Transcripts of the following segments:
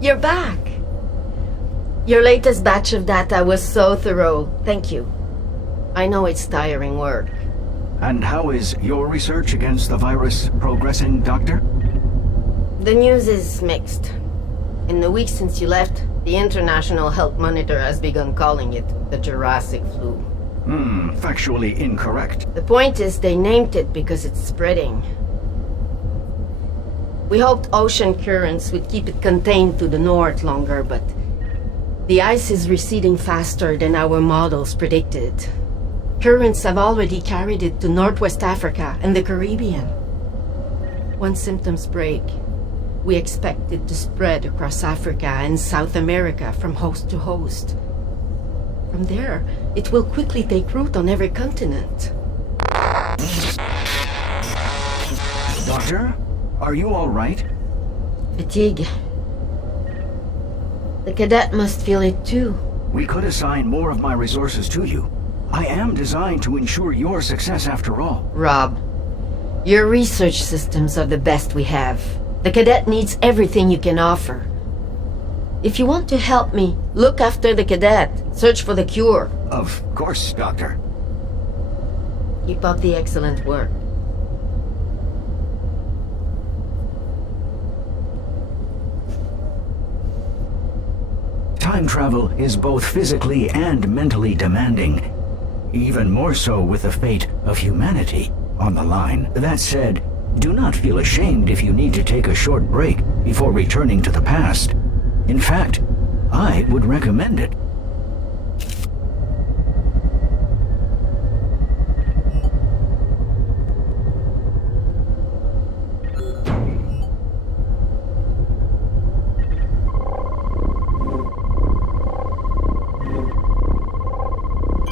You're back. Your latest batch of data was so thorough. Thank you. I know it's tiring work. And how is your research against the virus progressing, Doctor? The news is mixed. In the week since you left, the International Health Monitor has begun calling it the Jurásico flu. Factually incorrect. The point is they named it because it's spreading. We hoped ocean currents would keep it contained to the north longer, but the ice is receding faster than our models predicted. Currents have already carried it to Northwest Africa and the Caribbean. Once symptoms break, we expect it to spread across Africa and South America from host to host. From there, it will quickly take root on every continent. Doctor, are you all right? Fatigue. The cadet must feel it too. We could assign more of my resources to you. I am designed to ensure your success after all. Rob, your research systems are the best we have. The cadet needs everything you can offer. If you want to help me, look after the cadet. Search for the cure. Of course, Doctor. Keep up the excellent work. Time travel is both physically and mentally demanding. Even more so with the fate of humanity on the line. That said, do not feel ashamed if you need to take a short break before returning to the past. In fact, I would recommend it.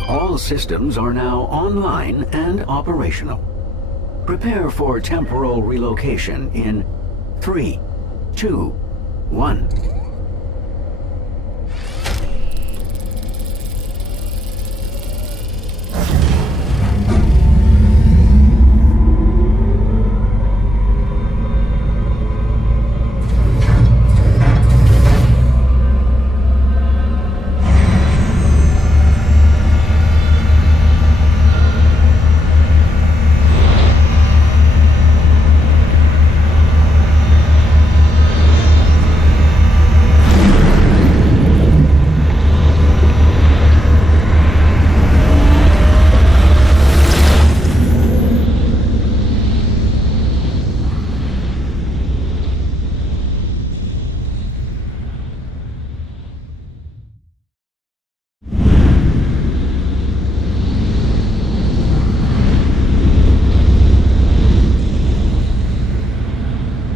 All systems are now online and operational. Prepare for temporal relocation in 3, 2, 1.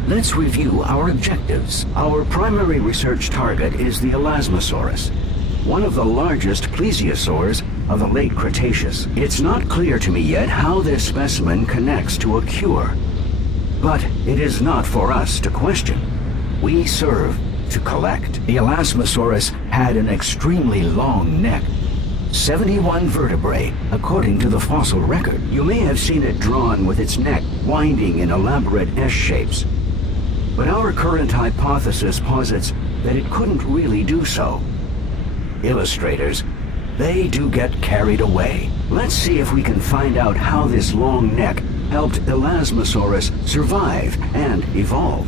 Let's review our objectives. Our primary research target is the Elasmosaurus, one of the largest plesiosaurs of the late Cretaceous. It's not clear to me yet how this specimen connects to a cure, but it is not for us to question. We serve to collect. The Elasmosaurus had an extremely long neck, 71 vertebrae, according to the fossil record. You may have seen it drawn with its neck winding in elaborate S-shapes. But our current hypothesis posits that it couldn't really do so. Illustrators, they do get carried away. Let's see if we can find out how this long neck helped Elasmosaurus survive and evolve.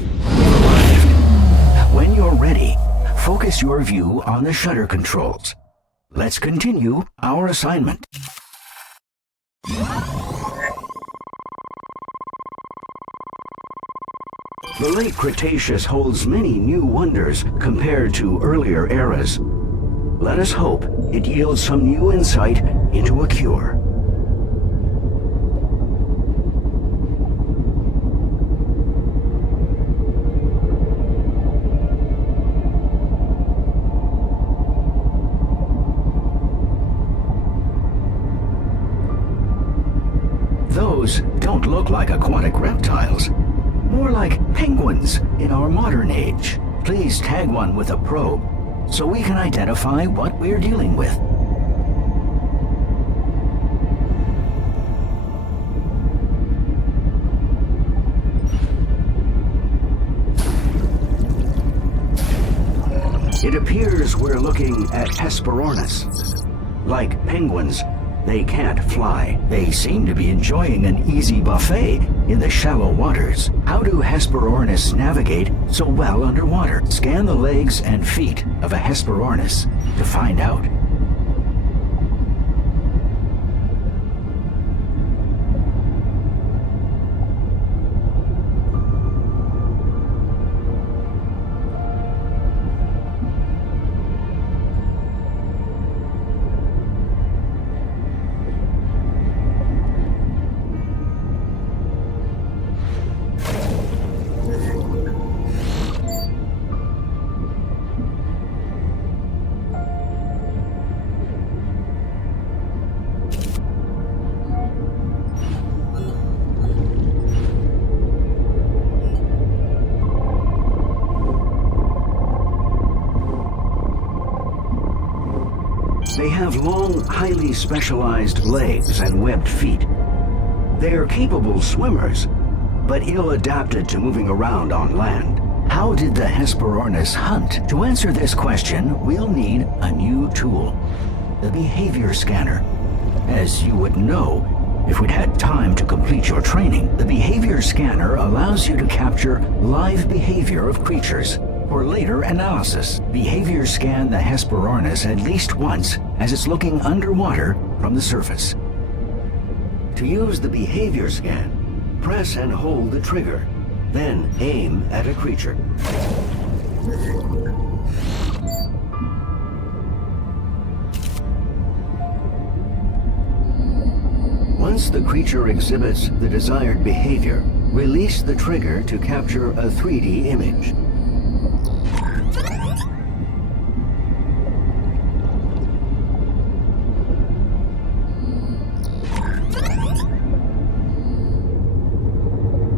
When you're ready, focus your view on the shutter controls. Let's continue our assignment. The late Cretaceous holds many new wonders compared to earlier eras. Let us hope it yields some new insight into a cure. Those don't look like aquatic reptiles. More like penguins in our modern age. Please tag one with a probe so we can identify what we're dealing with. appears we're looking at Hesperornis. Like penguins, they can't fly. They seem to be enjoying an easy buffet in the shallow waters. How do Hesperornis navigate so well underwater? Scan the legs and feet of a Hesperornis to find out. They have long, highly specialized legs and webbed feet. They are capable swimmers, but ill-adapted to moving around on land. How did the Hesperornis hunt? To answer this question, we'll need a new tool, the behavior scanner. As you would know, if we'd had time to complete your training, the behavior scanner allows you to capture live behavior of creatures. For later analysis, behavior scan the Hesperornis at least once as it's looking underwater from the surface. To use the behavior scan, press and hold the trigger, then aim at a creature. Once the creature exhibits the desired behavior, release the trigger to capture a 3D image.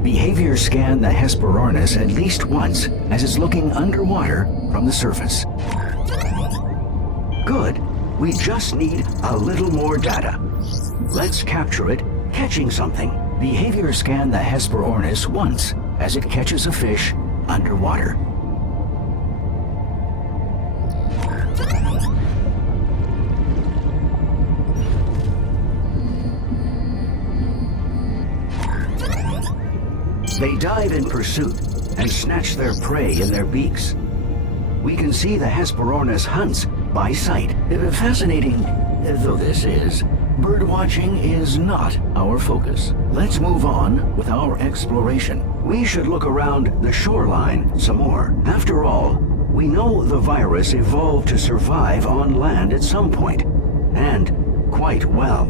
Behavior scan the Hesperornis at least once as it's looking underwater from the surface. Good. We just need a little more data. Let's capture it catching something. Behavior scan the Hesperornis once as it catches a fish underwater. They dive in pursuit and snatch their prey in their beaks. We can see the Hesperornis hunts by sight. Fascinating though this is, birdwatching is not our focus. Let's move on with our exploration. We should look around the shoreline some more. After all, we know the virus evolved to survive on land at some point, and quite well.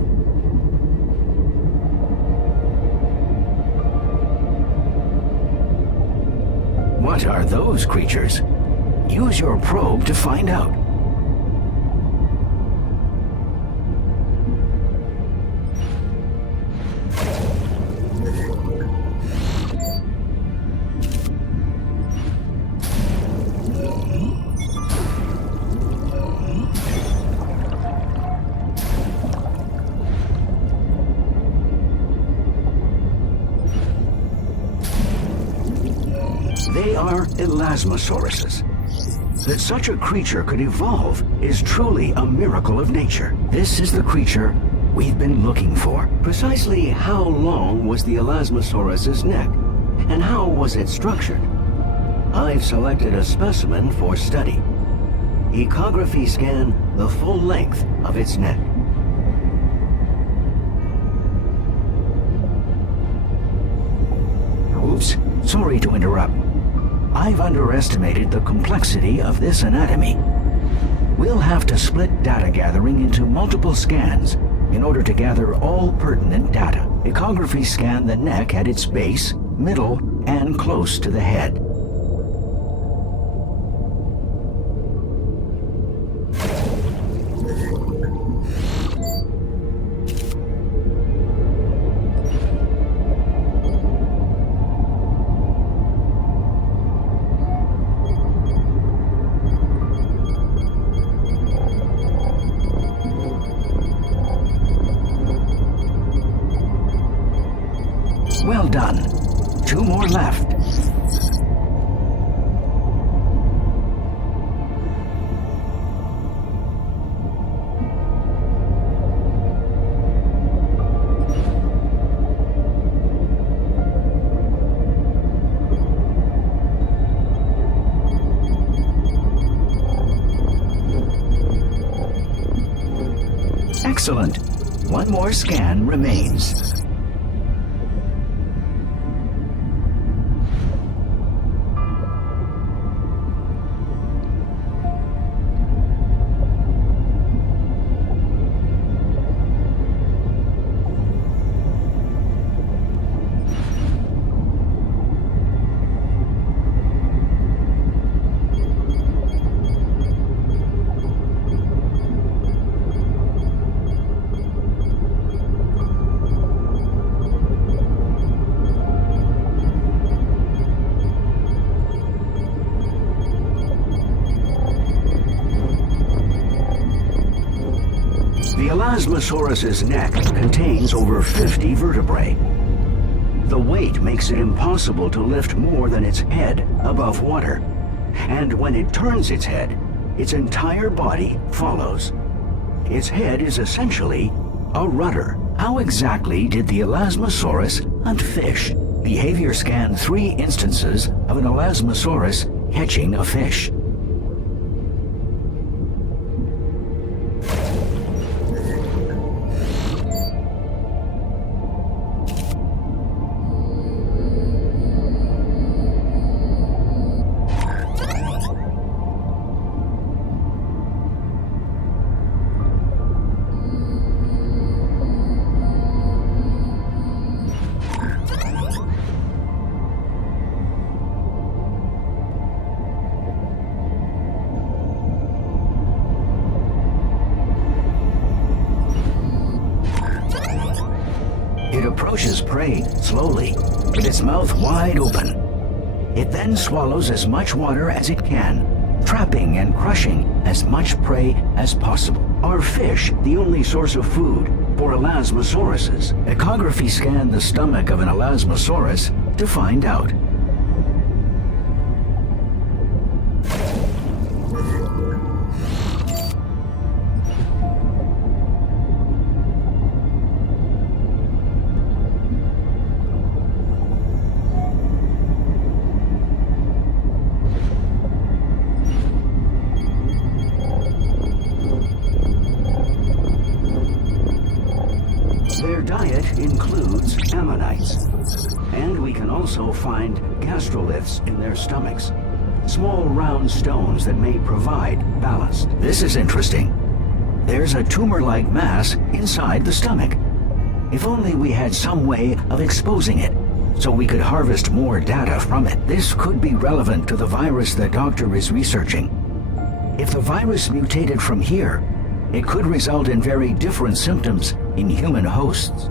What are those creatures? Use your probe to find out. They are elasmosauruses. That such a creature could evolve is truly a miracle of nature. This is the creature we've been looking for. Precisely how long was the elasmosaurus's neck, and how was it structured? I've selected a specimen for study. Ecography scan the full length of its neck. Oops, sorry to interrupt. I've underestimated the complexity of this anatomy. We'll have to split data gathering into multiple scans in order to gather all pertinent data. Ecography scan the neck at its base, middle, and close to the head. Well done. 2 more left. Excellent. One more scan remains. The Elasmosaurus's neck contains over 50 vertebrae. The weight makes it impossible to lift more than its head above water. And when it turns its head, its entire body follows. Its head is essentially a rudder. How exactly did the Elasmosaurus hunt fish? Behavior scanned 3 instances of an Elasmosaurus catching a fish. It approaches prey slowly, with its mouth wide open. It then swallows as much water as it can, trapping and crushing as much prey as possible. Are fish the only source of food for Elasmosauruses? Echography scanned the stomach of an Elasmosaurus to find out. Their diet includes ammonites, and we can also find gastroliths in their stomachs, small round stones that may provide ballast. This is interesting. There's a tumor-like mass inside the stomach. If only we had some way of exposing it, so we could harvest more data from it. This could be relevant to the virus the doctor is researching. If the virus mutated from here, it could result in very different symptoms in human hosts.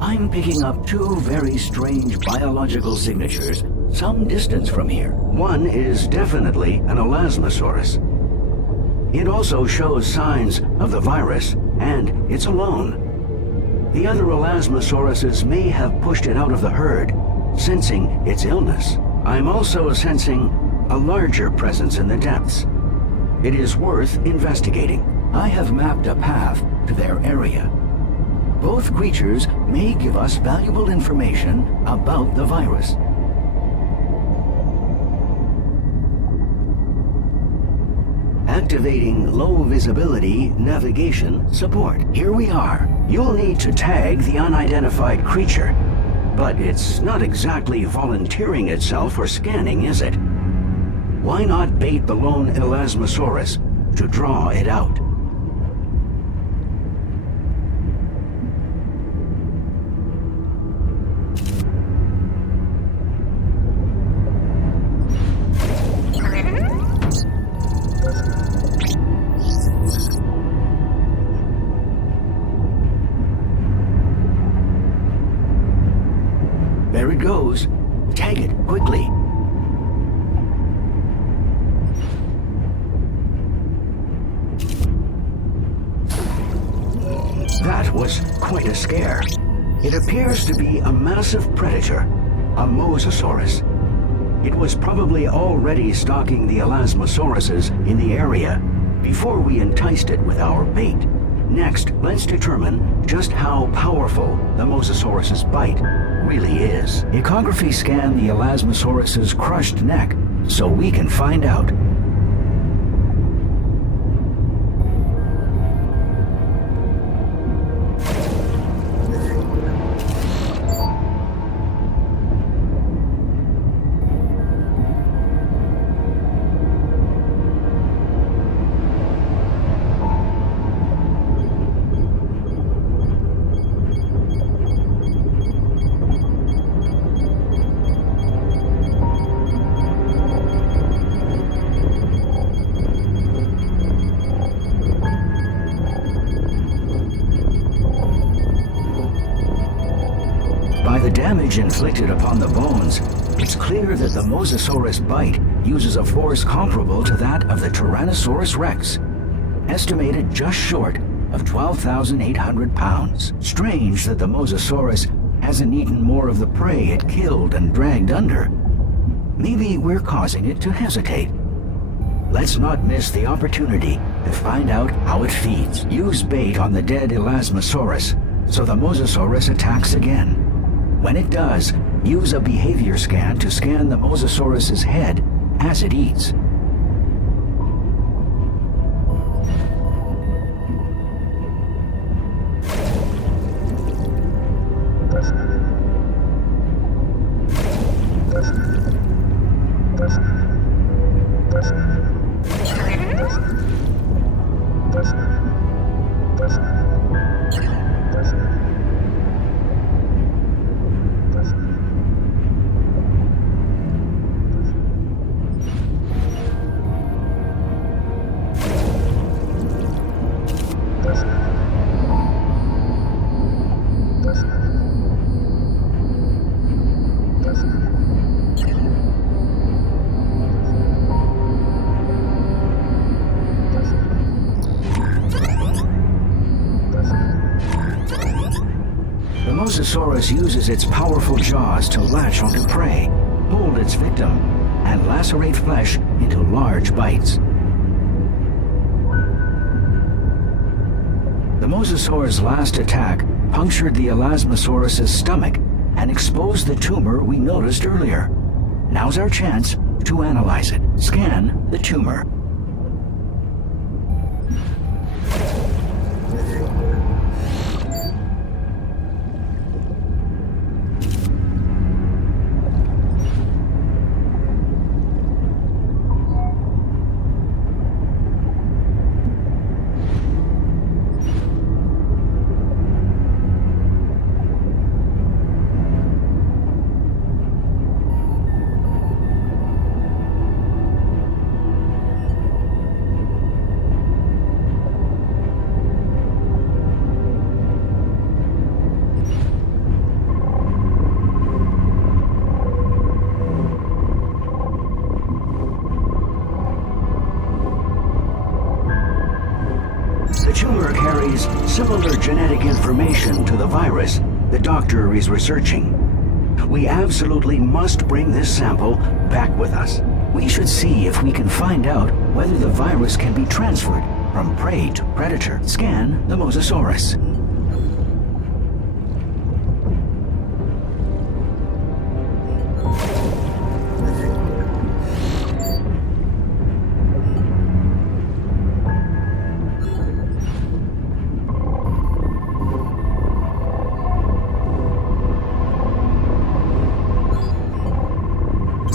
I'm picking up 2 very strange biological signatures some distance from here. One is definitely an Elasmosaurus. It also shows signs of the virus, and it's alone. The other Elasmosauruses may have pushed it out of the herd, sensing its illness. I'm also sensing a larger presence in the depths. It is worth investigating. I have mapped a path to their area. Both creatures may give us valuable information about the virus. Activating low visibility navigation support. Here we are. You'll need to tag the unidentified creature, but it's not exactly volunteering itself for scanning, is it? Why not bait the lone Elasmosaurus to draw it out? There it goes. Tag it quickly. That was quite a scare. It appears to be a massive predator, a mosasaurus. It was probably already stalking the Elasmosauruses in the area before we enticed it with our bait. Next, let's determine just how powerful the mosasaurus's bite really is. Echography scanned the Elasmosaurus's crushed neck so we can find out. the damage inflicted upon the bones, it's clear that the Mosasaurus bite uses a force comparable to that of the Tyrannosaurus rex, estimated just short of 12,800 pounds. Strange that the Mosasaurus hasn't eaten more of the prey it killed and dragged under. Maybe we're causing it to hesitate. Let's not miss the opportunity to find out how it feeds. Use bait on the dead Elasmosaurus, so the Mosasaurus attacks again. When it does, use a behavior scan to scan the Mosasaurus's head as it eats. Mosasaurus uses its powerful jaws to latch onto prey, hold its victim, and lacerate flesh into large bites. The Mosasaur's last attack punctured the Elasmosaurus's stomach and exposed the tumor we noticed earlier. Now's our chance to analyze it. Scan the tumor. The tumor carries similar genetic information to the virus the doctor is researching. We absolutely must bring this sample back with us. We should see if we can find out whether the virus can be transferred from prey to predator. Scan the Mosasaurus.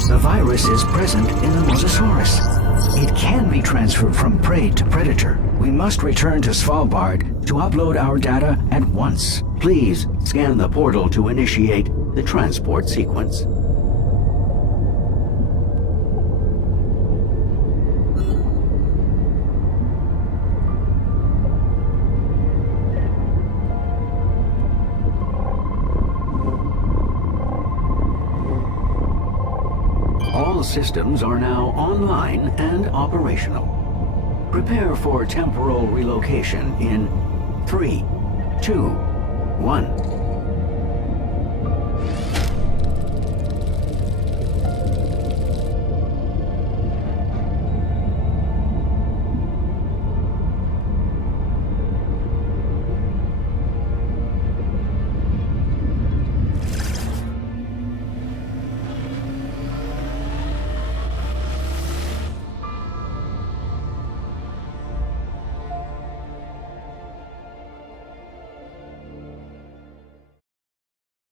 The virus is present in the Mosasaurus. It can be transferred from prey to predator. We must return to Svalbard to upload our data at once. Please scan the portal to initiate the transport sequence. All systems are now online and operational. Prepare for temporal relocation in 3, 2, 1.